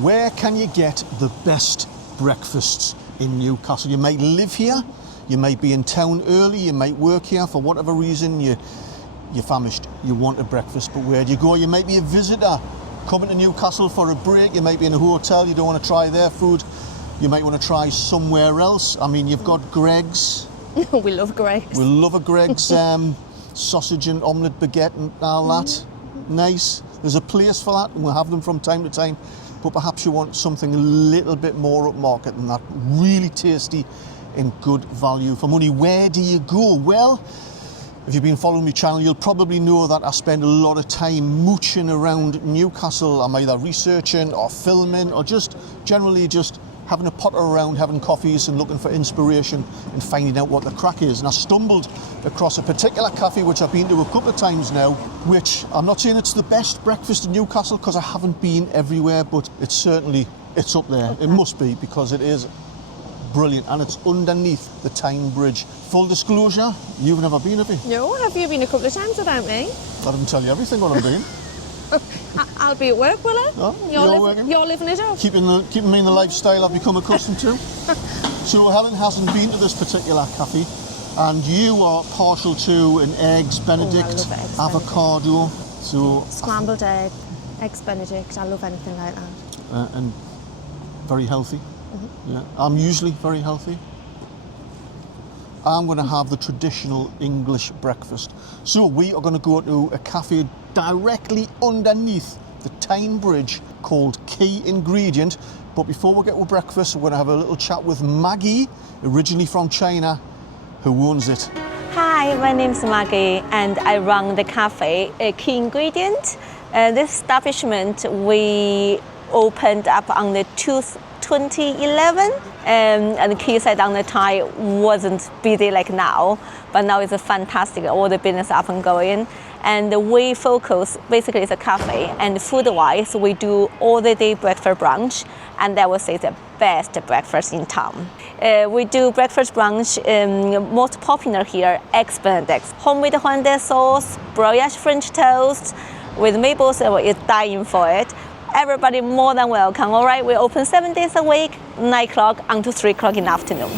Where can you get the best breakfasts in Newcastle? You might live here, you might be in town early, you might work here for whatever reason, you're famished, you want a breakfast, but where do you go? You might be a visitor coming to Newcastle for a break, you might be in a hotel, you don't want to try their food, you might want to try somewhere else. I mean, you've got Greg's. We love Greg's. We love a Greg's sausage and omelette baguette and all that. Nice. There's a place for that and we'll have them from time to time. But perhaps you want something a little bit more upmarket than that. Really tasty and good value for money. Where do you go? Well, if you've been following my channel, you'll probably know that I spend a lot of time mooching around Newcastle. I'm either researching or filming or just generally just having a potter around, having coffees and looking for inspiration and finding out what the crack is. And I stumbled across a particular cafe which I've been to a couple of times now, which I'm not saying it's the best breakfast in Newcastle because I haven't been everywhere, but it's up there. Okay. It must be because it is brilliant and it's underneath the Tyne Bridge. Full disclosure, you've never been, have you? No, have you been a couple of times without me? I didn't tell you everything what I've been. I'll be at work, will I? No, you're living it up. Keeping me in the lifestyle I've become accustomed to. So Helen hasn't been to this particular cafe, and you are partial to an eggs Benedict, I love eggs avocado. So scrambled eggs Benedict. I love anything like that. And very healthy. Yeah, I'm usually very healthy. I'm going to have the traditional English breakfast. So we are going to go to a cafe directly underneath the Tyne Bridge called Key Ingredient. But before we get to breakfast, we're going to have a little chat with Maggie, originally from China, who owns it. Hi, my name is Maggie and I run the cafe, Key Ingredient. This establishment we opened up on the 2011 and the key side on the time wasn't busy like now, but now it's a fantastic, all the business up and going. And we focus, basically it's a cafe, and food-wise we do all the day breakfast brunch, and that would say the best breakfast in town. We do breakfast brunch, most popular here, eggs Benedict, homemade Hollandaise sauce, brioche French toast, with maple syrup, is dying for it. Everybody more than welcome, all right? We open 7 days a week, 9 o'clock until 3 o'clock in the afternoon.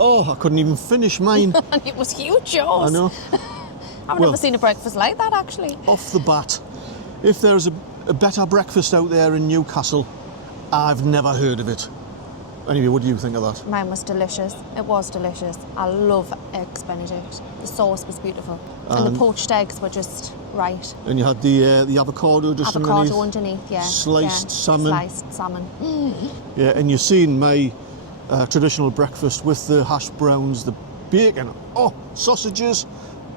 Oh, I couldn't even finish mine. And it was huge, yours. I know. I've never seen a breakfast like that, actually. Off the bat, if there's a better breakfast out there in Newcastle, I've never heard of it. Anyway, what do you think of that? Mine was delicious. It was delicious. I love eggs Benedict. The sauce was beautiful. And the poached eggs were just right. And you had the avocado just underneath, yeah. Sliced salmon. Sliced salmon. Yeah, and you've seen my traditional breakfast with the hash browns, the bacon, sausages,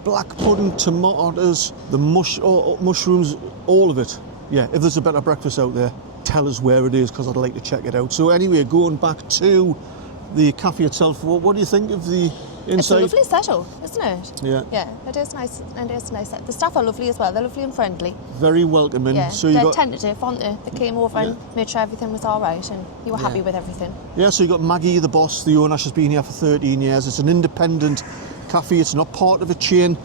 black pudding, tomatoes, the mushrooms, all of it. Yeah, if there's a better breakfast out there, tell us where it is because I'd like to check it out. So anyway, going back to the cafe itself, what do you think of the inside? It's a lovely setup, isn't it? Yeah. Yeah, it is nice, and it is nice. The staff are lovely as well. They're lovely and friendly. Very welcoming. Yeah, so they're tentative, aren't they? They came over and made sure everything was all right, and you were happy with everything. Yeah, so you got Maggie, the boss, the owner. She's been here for 13 years. It's an independent cafe. It's not part of a chain.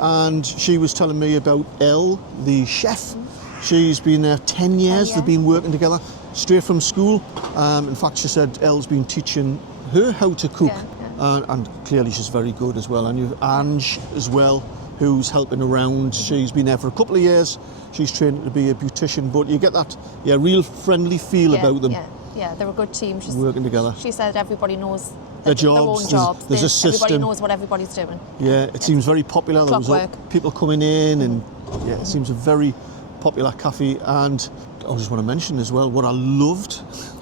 And she was telling me about Elle, the chef. She's been there 10 years. They've been working together straight from school. In fact, she said Elle's been teaching her how to cook. And clearly she's very good as well. And you've Ange as well, who's helping around. She's been there for a couple of years. She's trained to be a beautician, but you get that real friendly feel about them. Yeah, they're a good team. Working together. She said everybody knows their Their own jobs. jobs. There's a Everybody system. knows what everybody's doing. Yeah, it seems very popular. There was Clockwork. people coming in, and yeah, it seems a very popular cafe. And I just want to mention as well what I loved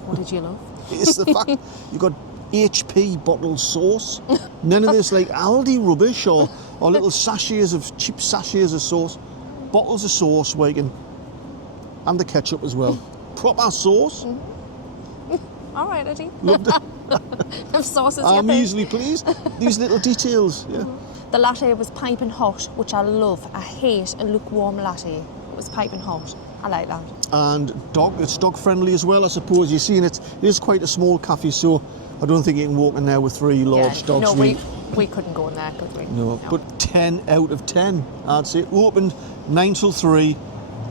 What did you love? is the fact you got HP bottled sauce. None of this like Aldi rubbish or little cheap sachets of sauce. Bottles of sauce where you can, and the ketchup as well. Proper sauce. All right, Eddie. Loved it. If sauce is your I'm thing. easily pleased. These little details. Yeah. The latte was piping hot, which I love. I hate a lukewarm latte. It was piping hot. I like that. And it's dog friendly as well, I suppose. You've seen it is quite a small cafe, so I don't think you can walk in there with 3 large dogs. No, we couldn't go in there, could we? No, but 10 out of 10, I'd say. Opened 9 till 3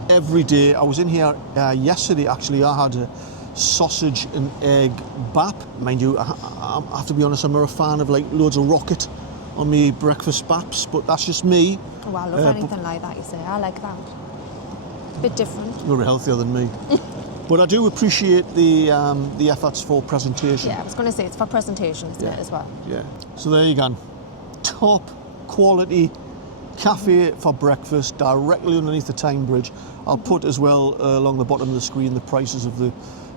every day. I was in here yesterday, actually. I had a sausage and egg bap. Mind you, I have to be honest, I'm not a fan of like loads of rocket on me breakfast baps, but that's just me. Oh, I love anything like that, you say. I like that. Bit different. You're healthier than me. But I do appreciate the efforts for presentation. Yeah, I was going to say it's for presentation, isn't it, as well? Yeah. So there you go. Top quality cafe for breakfast directly underneath the Tyne Bridge. I'll put as well along the bottom of the screen the prices of the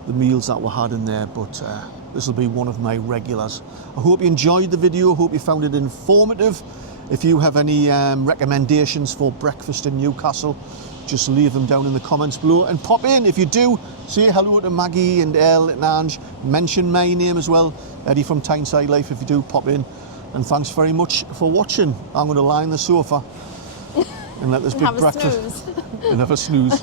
meals that were had in there, but this will be one of my regulars. I hope you enjoyed the video. I hope you found it informative. If you have any recommendations for breakfast in Newcastle, just leave them down in the comments below and pop in. If you do, say hello to Maggie and Elle and Ange. Mention my name as well, Eddie from Tyneside Life, if you do pop in. And thanks very much for watching. I'm going to lie on the sofa and let this big breakfast Snooze. and have a snooze.